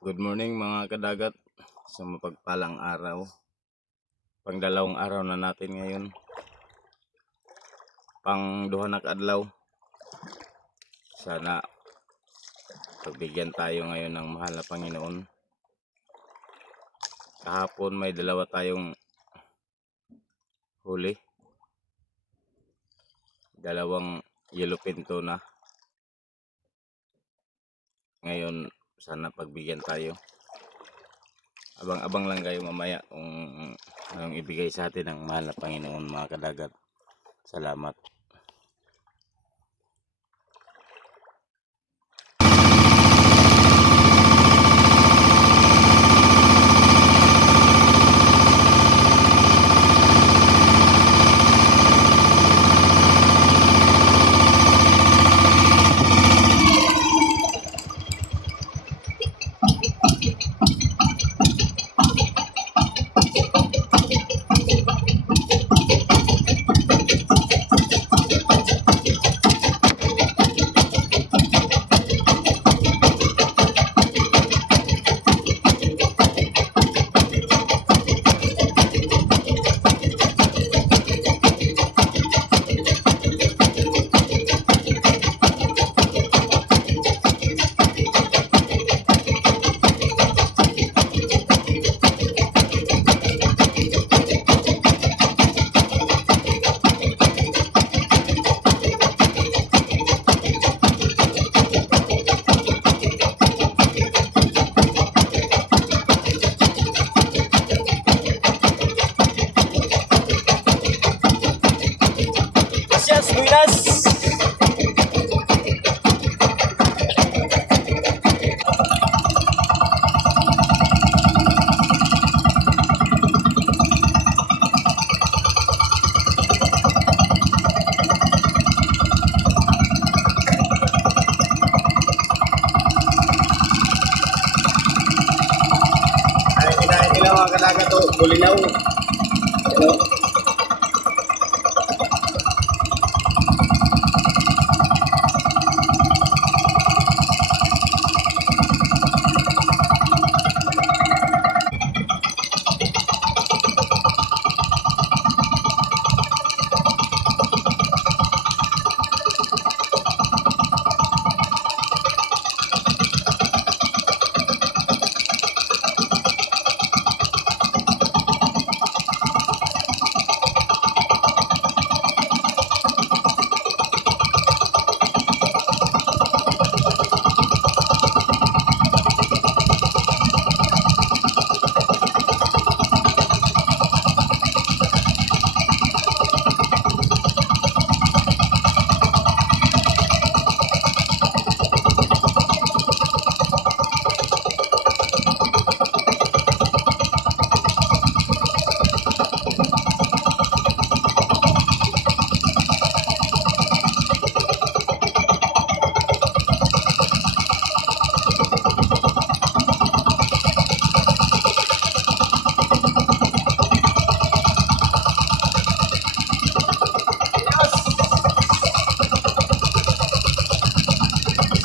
Good morning mga kadagat sa mapagpalang araw. Pangdalawang araw na natin ngayon. Pangduha na kadlaw. Sana pagbigyan tayo ngayon ng mahal na Panginoon. Kahapon may dalawa tayong huli. Dalawang yellow pinto na. Ngayon sana pagbigyan tayo. Abang-abang lang kayo mamaya kung anong ibigay sa atin ng mahal na Panginoon mga kadagat. Salamat. Mga kadagat to, bulinaw. Hello.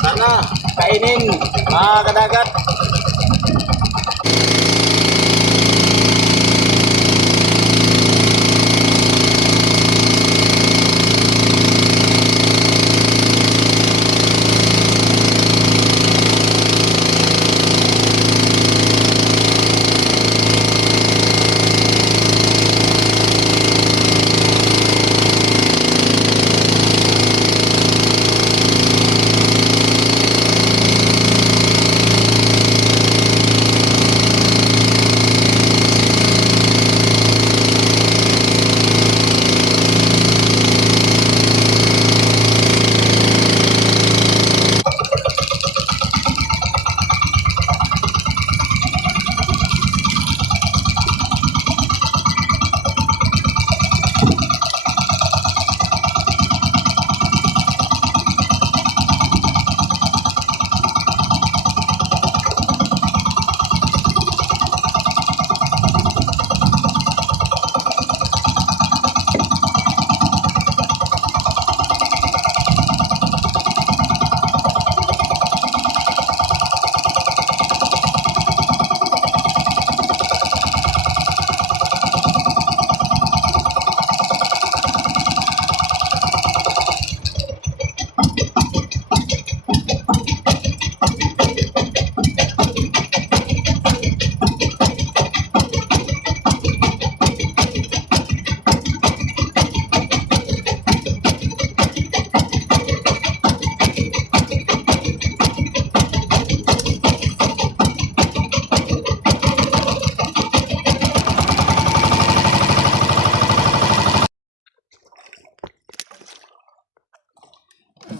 Sana kainin mga kadagat.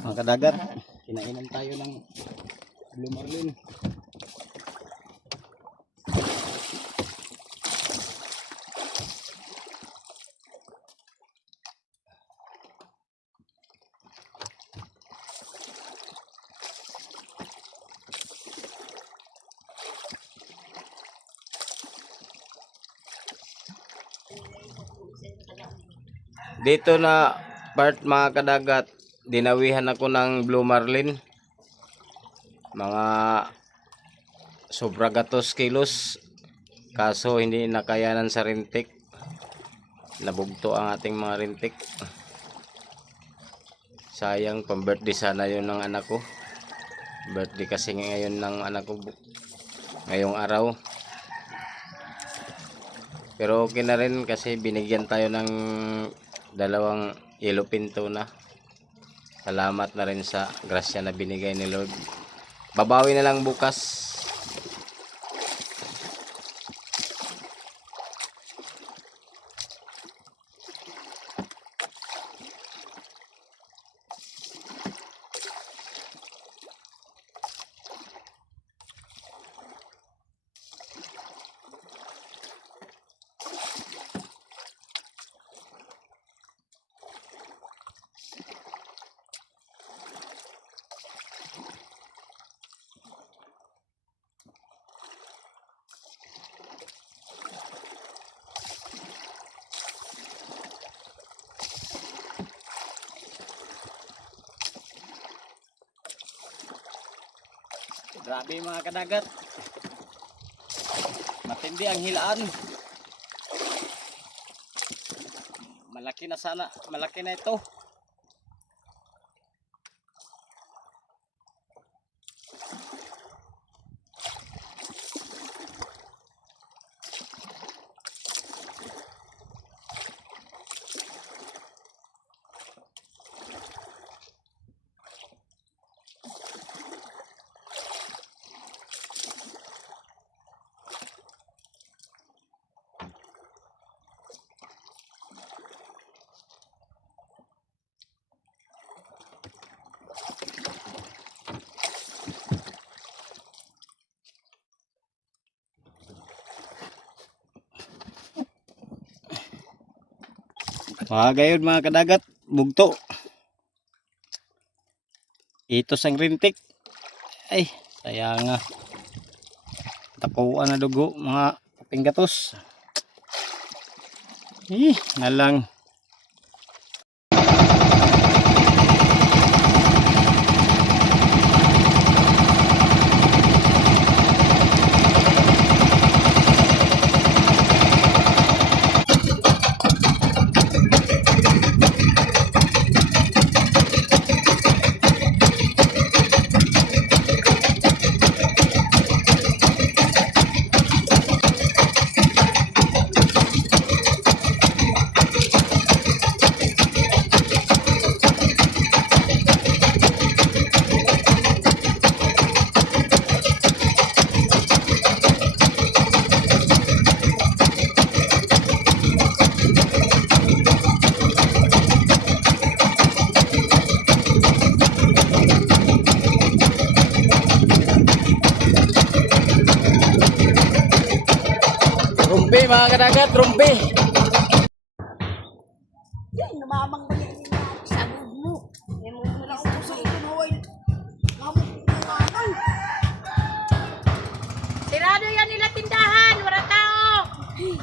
Mga kadagat, kinainan tayo ng blue marlin. Dito na part mga kadagat, dinawihan ako ng blue marlin. Mga sobra gatos kilos. Kaso hindi nakayanan sa rintik. Nabugto ang ating mga rintik. Sayang, pang birthday sana yun ng anak ko. Birthday kasi ngayon ng anak ko ngayong araw. Pero okay na rin kasi binigyan tayo ng dalawang yellow pinto na. Salamat na rin sa grasya na binigay ni Lord. Babawi na lang bukas. Grabe mga kadagat. Matindi ang hilaan. Malaki na sana, malaki na ito. Mga gayon mga kadagat, bugto. Ito sang rintik. Ay, sayang nga. Takuan na dugo mga kapinggatos. Nalang. Rumpi mga kadagat, rumpi. Yan, namamang ba yan yung sabog mo? May mo na lang ako sa ikinuhay. Ngamot ng nanay. Sirado yan nila tindahan, wala tao. Hey,